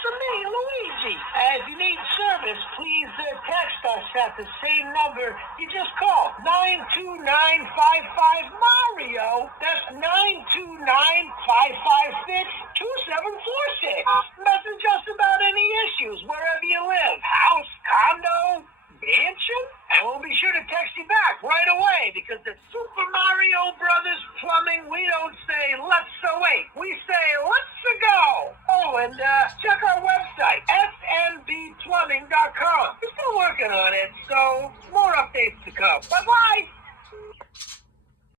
That's me, Luigi. If you need service, please text us at the same number you just called. 92955 Mario. That's 929-556-2746. Message us about any issues wherever you live. House, condo, mansion? And we'll be sure to text you back right away because at Super Mario Brothers Plumbing, we don't say let's wait. We say let's go. Oh, and check our website, snbplumbing.com. We're still working on it, so more updates to come. Bye-bye.